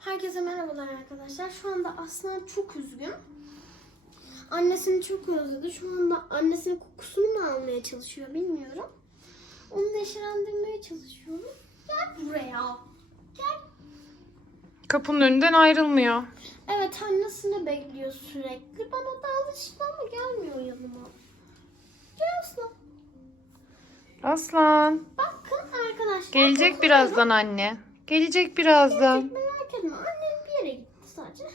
Herkese merhabalar arkadaşlar. Şu anda Aslan çok üzgün. Annesini çok özledi. Şu anda annesinin kokusunu mu almaya çalışıyor bilmiyorum. Onu neşelendirmeye çalışıyorum. Gel buraya. Gel. Kapının önünden ayrılmıyor. Evet annesini bekliyor sürekli. Bana da alıştı ama gelmiyor yanıma. Gel Aslan. Aslan. Bakın arkadaşlar. Gelecek bakın. birazdan anne. Gelecek birazdan. Merak etme annem bir yere gitti sadece.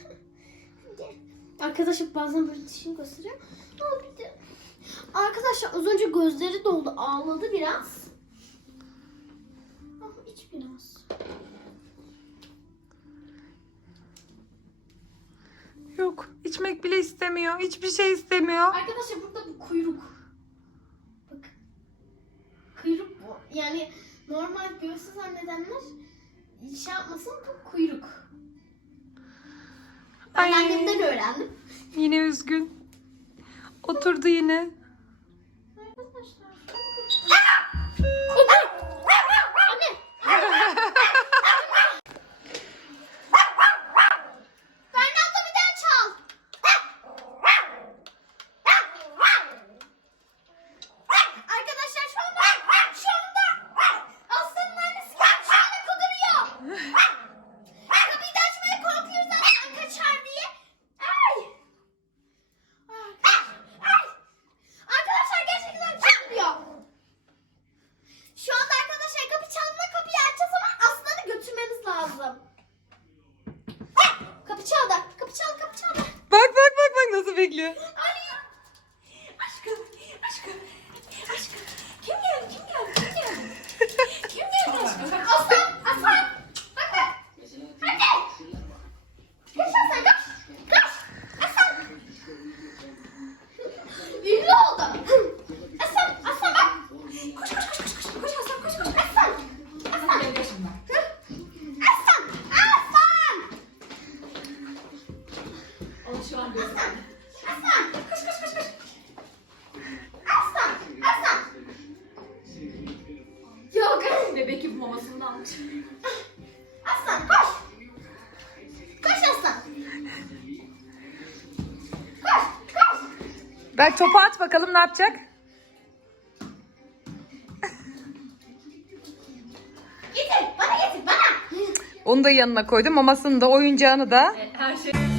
Hadi. Arkadaşlar bazen böyle dişimi gösteriyor. Ama bir de... Arkadaşlar az önce gözleri doldu ağladı biraz. Ama iç biraz. Yok. içmek bile istemiyor. Hiçbir şey istemiyor. Arkadaşlar burada bu kuyruk. Bak. Kuyruk bu. Yani normal göğsü zannedenler şey yapmasın bu kuyruk. Ben Ay. annemden öğrendim. Yine üzgün. Oturdu yine. Arkadaşlar. ഇല്ല mamasını almış. Aslan koş. Koş aslan. Koş, koş. Bak topu at bakalım ne yapacak? Getir, bana getir, bana. Onu da yanına koydum. Mamasını da oyuncağını da. Her şey.